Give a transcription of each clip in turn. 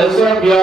ఋషుభ్యో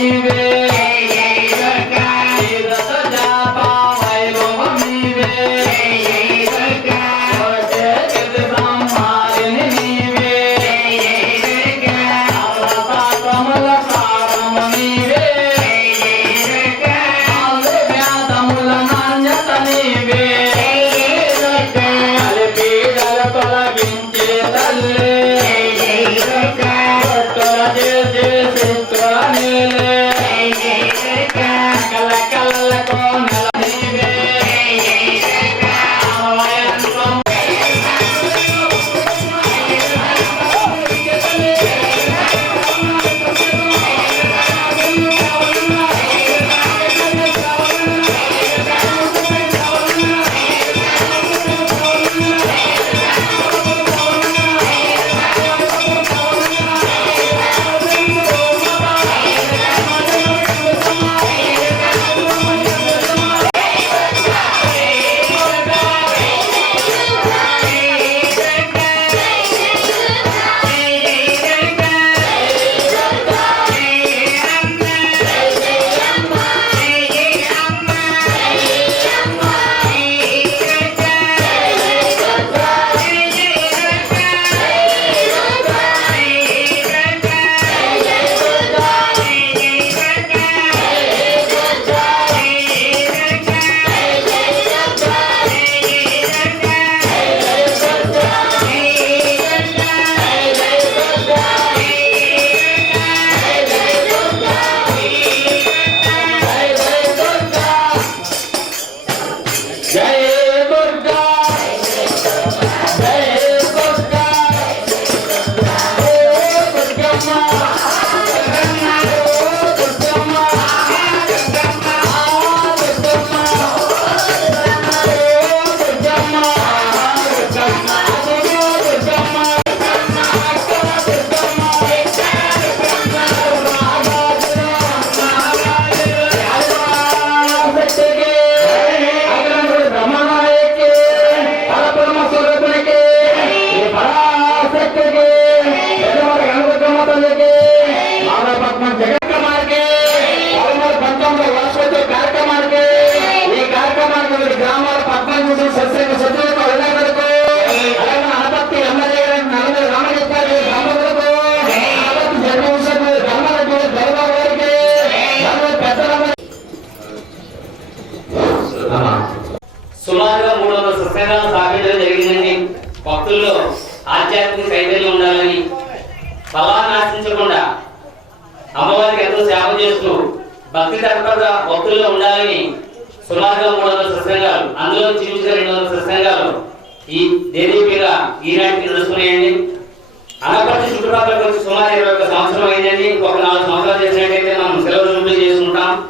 you. Anaparthi చుట్టుపక్కల వచ్చి సుమారు ఇరవై ఒక్క సంవత్సరం అయిందని ఒక నాలుగు సంవత్సరాలు చేసినట్టయితే మనం సెలవు జూబ్లీ చేసుకుంటాం.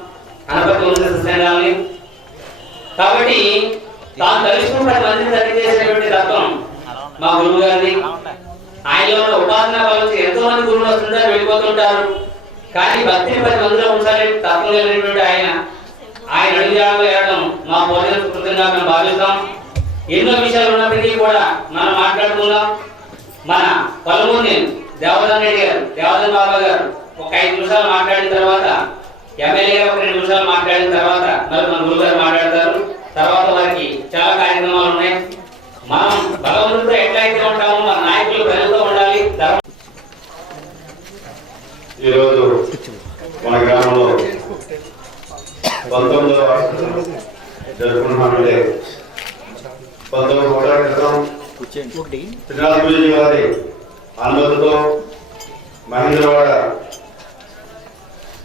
అనపర్తి వంశ కాబట్టి తాను తలుచుకుని పది మందిని తగ్గి తత్వం మా గురువు గారిని ఆయనలో ఉన్న ఉపాసన బలం ఎంతో మంది గురువులు వస్తుంటారు వెళ్ళిపోతుంటారు. కానీ భక్తిని పది మందిలో ఉంచాలని తత్వం కలిగినటువంటి ఆయన. ఆయన అడుగుజాడలో వేయడం మా భోజన కృతంగా మేము భావిస్తాం. ఎన్నో విషయాలు ఉన్నప్పటికీ కూడా మనం మాట్లాడుకుందాం. మన పలువురిని దేవదాన్ రెడ్డి గారు దేవదాన్ బాబా గారు ఒక ఐదు నిమిషాలు మాట్లాడిన తర్వాత ఎమ్మెల్యే గారు ఒక రెండు నిమిషాలు మాట్లాడిన తర్వాత మరి మన గురుగారు మాట్లాడతారు. తర్వాత వారికి చాలా కార్యక్రమాలు ఉన్నాయి. మనం భగవంతుడితో ఎట్లయితే ఉంటామో మన నాయకులు ప్రజలతో ఉండాలి. ఈరోజు మన గ్రామంలో పంతొమ్మిదవ వార్షికం పంతొమ్మిది కోట్ల క్రితం వారి అనుమతితో మహేంద్రవాడ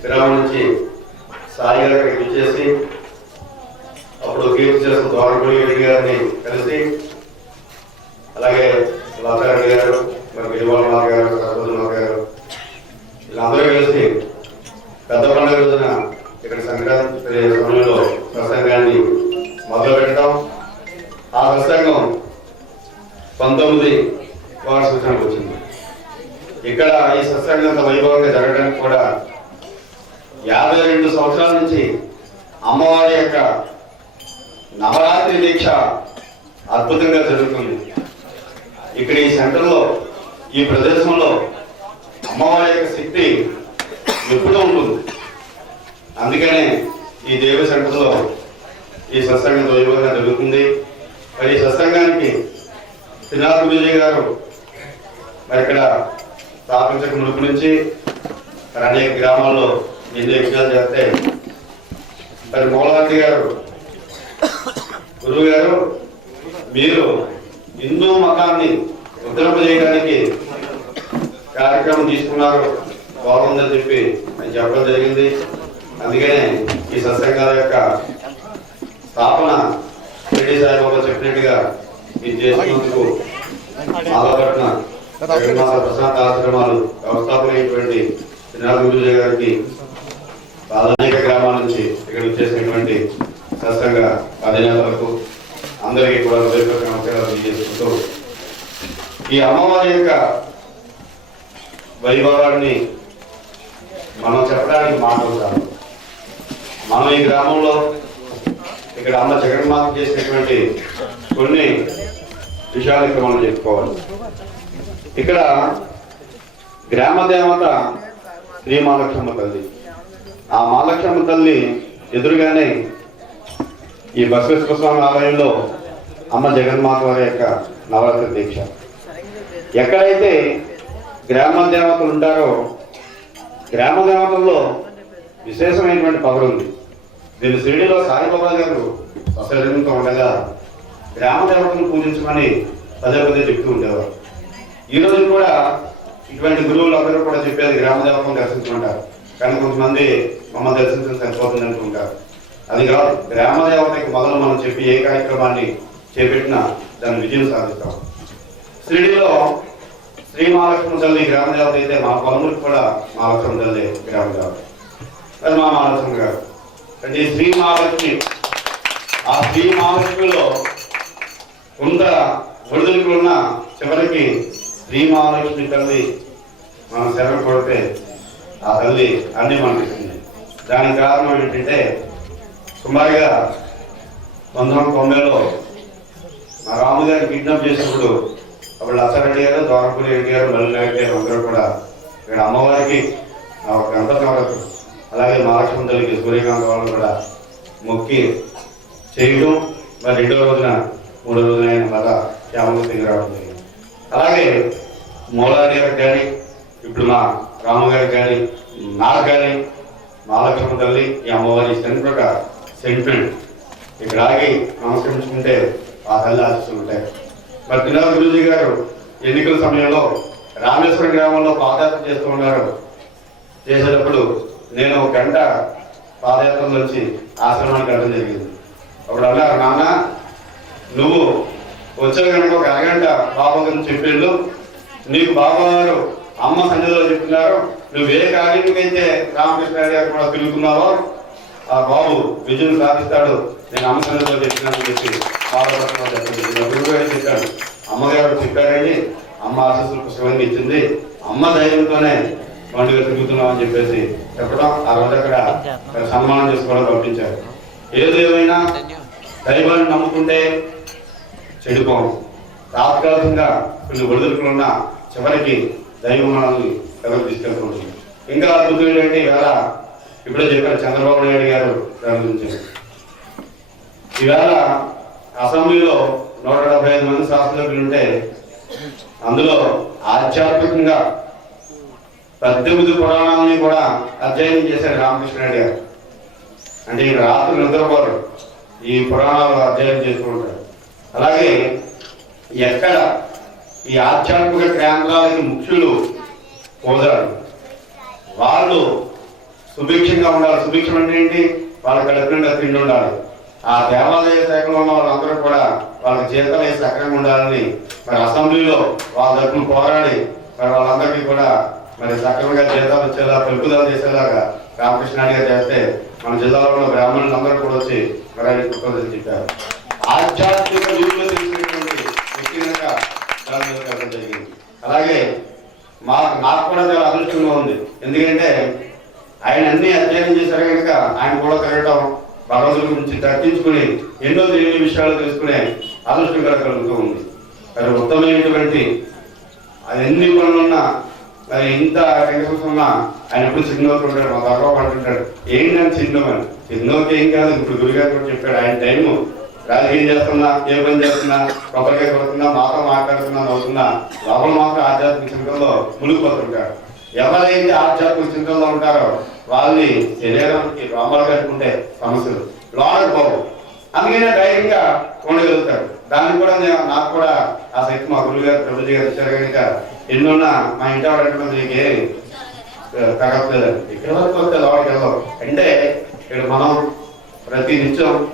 గ్రామం నుంచి సాయి గారు ఇక్కడికి విచ్చేసి అప్పుడు కీర్తి చేసిన ద్వారపూడి రెడ్డి గారిని కలిసి అలాగే లతారెడ్డి గారు మరి విజయవాడ గారు సరస్వతి గారు వీళ్ళందరూ కలిసి పెద్ద పండుగ రోజున ఇక్కడ సంక్రాంతి సమయంలో ప్రసంగాన్ని మొదలు పెట్టడం ఆ ప్రసంగం పంతొమ్మిది వార్ష సూచనకు వచ్చింది. ఇక్కడ ఈ సత్సంగంత వైభవంగా జరగడానికి కూడా యాభై రెండు సంవత్సరాల నుంచి అమ్మవారి యొక్క నవరాత్రి దీక్ష అద్భుతంగా జరుగుతుంది. ఇక్కడ ఈ సెంటర్లో ఈ ప్రదేశంలో అమ్మవారి యొక్క శక్తి ఎప్పుడూ ఉంటుంది. అందుకనే ఈ దేవ సెంటర్లో ఈ సత్సంగం వైభవంగా జరుగుతుంది. మరి ఈ సత్సంగానికి శ్రీనాథ్ విజయ్ గారు మరి ఇక్కడ స్థాపించక మునుపు నుంచి మరి అనేక గ్రామాల్లో ఎన్నో విషయాలు చేస్తే మరి మూలవర్తి గారు గురువు గారు మీరు హిందూ మతాన్ని ఉద్ధరింపజేయడానికి కార్యక్రమం తీసుకున్నారు. బాగుందని చెప్పి నేను చెప్పడం జరిగింది. అందుకనే ఈ సత్సంగాల యొక్క స్థాపన షిరిడి సాయిబాబా చెప్పినట్టుగా చేసినందుకు మాలపట్న జగన్నాథ ఆశ్రమాలు వ్యవస్థాపన అయినటువంటి శ్రీనాథ్ గారికి అనేక గ్రామాల నుంచి ఇక్కడ వచ్చేసినటువంటి సత్సంగ అధినేతలకు అందరికీ కూడా హృదయపూర్వక నమస్కారాలు తెలియజేసుకుంటూ ఈ అమ్మవారి యొక్క వైభవాన్ని మనం చెప్పడానికి మాటలు కాదు మనం ఈ గ్రామంలో ఇక్కడ అమ్మ జగన్మాత చేసినటువంటి కొన్ని విషయాలు ఇక్కడ మనం చెప్పుకోవాలి. ఇక్కడ గ్రామ దేవత శ్రీ మహాలక్ష్మ తల్లి. ఆ మహాలక్ష్మ తల్లి ఎదురుగానే ఈ బసవేశ్వర స్వామి ఆలయంలో అమ్మ జగన్మాత వారి యొక్క నవరాత్రి దీక్ష. ఎక్కడైతే గ్రామ దేవతలు ఉంటారో గ్రామ దేవతల్లో విశేషమైనటువంటి పవర్ ఉంది. దీని షిరిడీలో సాయిబాబా గారు స్వశరీరంతో ఉండగా గ్రామదేవతను పూజించమని పదే పదే చెప్తూ ఉండేవారు. ఈ రోజు కూడా ఇటువంటి గురువులు అందరూ కూడా చెప్పేది గ్రామ దేవతను కానీ కొంతమంది మమ్మల్ని దర్శించడం సరిపోతుంది అనుకుంటారు అది కాదు గ్రామ దేవతకి మొదలు మనం చెప్పి ఏ కార్యక్రమాన్ని చేపట్టినా దాన్ని విజయం సాధిస్తాం. శ్రీడిలో శ్రీ మహాలక్ష్మి తల్లి గ్రామ దేవత అయితే మా పొలములకు కూడా మహాలక్ష్మి తల్లి గ్రామ దేవత అది మా మహాలక్ష్మి గారు. అంటే ఈ శ్రీ మహాలక్ష్మి ఆ శ్రీ మహాలక్ష్మిలో కొంత ఒడిదుడుకులు ఉన్న చివరికి శ్రీ మహాలక్ష్మి తల్లి మనం శరణ కొడితే ఆ తల్లి అన్ని మనకి దానికి కారణం ఏంటంటే సుమారుగా పంతొమ్మిది వందల తొంభైలో మా రాము గారిని కిడ్నాప్ చేసినప్పుడు అప్పుడు లచ్చారెడ్డి గారు ద్వారపూరి రెడ్డి గారు మల్లి గారు అందరూ కూడా ఇక్కడ అమ్మవారికి ఒక గంట అలాగే మహాలక్ష్మి తల్లికి సూర్యకాంత వాళ్ళు కూడా మొక్కి చేయడం మరి రెండో రోజున మూడో రోజున ఆయన మళ్ళా శ్యామమూర్తికి రావడం జరిగింది. అలాగే మూలారి గారికి కానీ ఇప్పుడు మా రాము గారికి కానీ నాకు కానీ మహాలక్ష్మి తల్లి ఈ అమ్మవారి సెంటర్ ఒక సెంటిమెంట్ ఇక్కడ ఆగి నమస్కరించుకుంటే ఆ తల్లి ఆశిస్తుంటాయి మరి దినాథ్ గురుజీ గారు ఎన్నికల సమయంలో రామేశ్వరం గ్రామంలో పాదయాత్ర చేస్తూ ఉన్నారు. చేసేటప్పుడు నేను ఒక గంట పాదయాత్ర నుంచి ఆశ్రమానికి వెళ్ళడం జరిగింది. అప్పుడు అన్నారు నాన్న నువ్వు వచ్చే కనుక ఒక అరగంట బాబా గురించి చెప్పిండు నీకు బాబా గారు అమ్మ సన్నిధిలో చెప్తున్నారు నువ్వు ఏ కార్యకైతే రామకృష్ణ గారు కూడా తిరుగుతున్నావో ఆ బాబు విజయం సాధిస్తాడు. నేను అమ్మ సన్నిధిలో చెప్పినానని చెప్పి బాధపడుతున్నా చెప్పాడు అమ్మగారు చెప్పారని అమ్మ ఆశస్సులు పుస్తకంగా ఇచ్చింది. అమ్మ ధైర్యంతోనే పండుగ తిరుగుతున్నాం అని చెప్పేసి చెప్పడం ఆ రోజు అక్కడ సన్మానం చేసుకోవడం పంపించారు. ఏదేమైనా దైవాన్ని నమ్ముకుంటే చెడిపోం తాత్కాలికంగా కొన్ని ఒడిదుడుకులున్న చివరికి దైవం మనల్ని ఎవరు తీసుకెళ్తుంటుంది ఇంకా అద్భుతం ఏంటంటే ఇవాళ ఇప్పుడే చెప్పారు చంద్రబాబు నాయుడు గారు దాని గురించి. ఈవేళ అసెంబ్లీలో నూట డెబ్బై ఐదు మంది శాసనసభ్యులు ఉంటే అందులో ఆధ్యాత్మికంగా పద్దెనిమిది పురాణాలని కూడా అధ్యయనం చేశారు రామకృష్ణ రెడ్డి గారు. అంటే ఈ రాత్రి నిద్రపోరు. ఈ పురాణాలు అధ్యయనం చేసుకుంటారు అలాగే ఎక్కడ ఈ ఆధ్యాత్మిక కేంద్రాలకి ముఖ్యులు పోదారు వాళ్ళు సుభిక్షంగా ఉండాలి. సుభిక్షం అంటే ఏంటి? వాళ్ళ కడుపు తిండి ఉండాలి. ఆ దేవాలయ శాఖలో ఉన్న వాళ్ళందరూ కూడా వాళ్ళకి జీతాలు వేసి సక్రంగా ఉండాలని మరి అసెంబ్లీలో వాళ్ళ తరఫున పోరాడి మరి వాళ్ళందరికీ కూడా మరి సక్రమంగా జీతాలు వచ్చేలా పెంపుదల చేసేలాగా రామకృష్ణ గారు చేస్తే మన జిల్లాలో ఉన్న బ్రాహ్మణులందరూ కూడా వచ్చి మరి ఆయన చెప్పారు. ఆధ్యాత్మిక విలువలు తెలిసినటువంటి వ్యక్తి కనుక దాని మీద జరిగింది. అలాగే మా నాకు కూడా చాలా అదృష్టంగా ఉంది. ఎందుకంటే ఆయన అన్ని అధ్యయనం చేశారు కనుక ఆయన కూడా తిరగటం భగవంతుడి గురించి దర్శించుకుని ఎన్నో తెలియని విషయాలు తెలుసుకునే అదృష్టం కూడా కలుగుతూ ఉంది. మరి ఉత్తమైనటువంటి అది ఎన్ని పనులున్నా మరి ఇంత టెన్షన్స్ ఆయన ఎప్పుడు సిగ్నోకి ఉంటాడు మా భగవాన్ అంటుంటాడు ఏంటని చిన్నమని సిగ్నోకి ఏం కాదు ఇప్పుడు గురుగారు కూడా చెప్పాడు ఆయన టైము రాజకీయం చేస్తున్నా ఏ పని చేస్తున్నా కొబ్బరికాయ కొడుతున్నా మాతో మాట్లాడుతున్నా అవుతున్నా లోపల మాత్రం ఆధ్యాత్మిక చింతనలో మునిగిపోతుంటారు. ఎవరైతే ఆధ్యాత్మిక చింతనలో ఉంటారో వాళ్ళని శరీరానికి రోమాలు కట్టుకుంటే సమస్యలు. లోనకు పోవు అందుకనే ధైర్యంగా ఉండగలుగుతారు. దాన్ని కూడా నేను- నాకు కూడా ఆ శక్తి మా గురువు గారు ప్రభుజీ గారు ఇచ్చారు కనుక ఎన్నున్నా మా ఇంటి వాడు అంటే నీకు తగ్గట్లేదు ఇక్కడ వరకు వస్తే లోపలికి వెళ్ళవు. అంటే ఇక్కడ మనం ప్రతి నిత్యం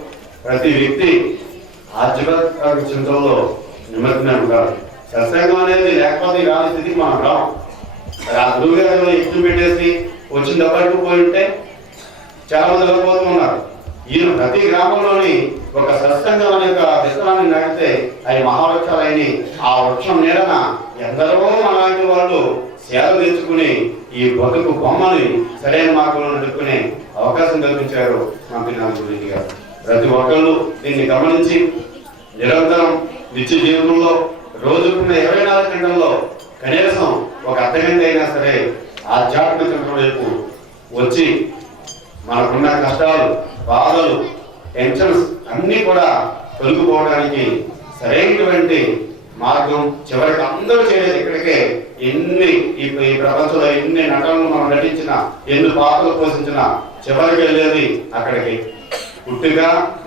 ప్రతి వ్యక్తి ఆధ్యాత్మిక చింతనలో నిమగ్నం ఉండాలి. సత్సంగం అనేది లేకపోతే రాని స్థితికి మనం రాం మరి ఆ గురువు గారు పెట్టేసి వచ్చిన దెబ్బకి పోయి ఉంటే చాలా మంది వెళ్ళిపోతూ ఉన్నారు. ఈయన ప్రతి గ్రామంలోని ఒక సత్సంగం అనే ఒక విత్తనాన్ని నాటితే అవి మహావృక్షాలని ఆ వృక్షం నీడన ఎందరో అలాంటి వాళ్ళు సేవ తెచ్చుకుని ఈ బతుకు బొమ్మని సరైన మార్గంలో నడుపుకునే అవకాశం కల్పించారు మంత్రి నాగరెడ్డి గారు. ప్రతి ఒక్కళ్ళు దీన్ని గమనించి నిరంతరం నిత్య జీవితంలో రోజుకున్న ఇరవై నాలుగు గంటల్లో కనీసం ఒక అర్ధగంట అయినా సరే ఆధ్యాత్మిక చింతన వైపు వచ్చి మనకున్న కష్టాలు బాధలు టెన్షన్స్ అన్నీ కూడా తొలగిపోవడానికి సరైనటువంటి మార్గం చివరికి అందరూ చేయలేదు. ఇక్కడికే ఎన్ని ఈ ఈ ప్రపంచంలో ఎన్ని నటనలు మనం నటించిన ఎన్ని పాత్రలు పోషించిన చివరికి వెళ్ళేది అక్కడికి. పుట్టుక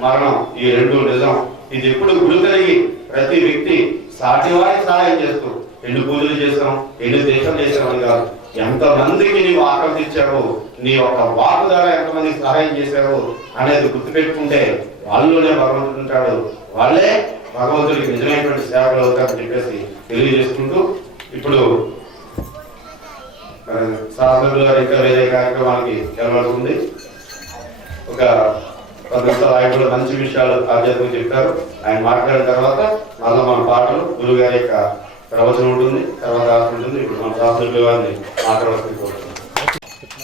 మరణం ఈ రెండు నిజం. ఇది ఎప్పుడు గుడి కలిగి ప్రతి వ్యక్తి సాటివారి సహాయం చేస్తూ ఎన్ని పూజలు చేసాం ఎన్ని దేశం చేసామని కాదు. ఎంతమందికి నీవు ఆకర్షించావో నీ యొక్క వాక్ ద్వారా ఎంతమందికి సహాయం చేశావు అనేది గుర్తుపెట్టుకుంటే వాళ్ళలోనే భగవంతుడు ఉంటాడు. వాళ్ళే భగవంతుడికి నిజమైనటువంటి సేవలు అవుతారని చెప్పేసి తెలియజేసుకుంటూ ఇప్పుడు మరి శాస్త్రులు గారు ఇంకా వేరే కార్యక్రమానికి వెళ్ళవలసి ఉంది. ఒక పది ఆయన కూడా మంచి విషయాలు ఆధ్యాత్మిక చెప్పారు. ఆయన మాట్లాడిన తర్వాత మళ్ళీ మన పాటలు గురువు గారి యొక్క ప్రవచనం ఉంటుంది తర్వాత ఉంటుంది ఇప్పుడు మన శాస్త్రుల గారిని మాట్లాడుతుంది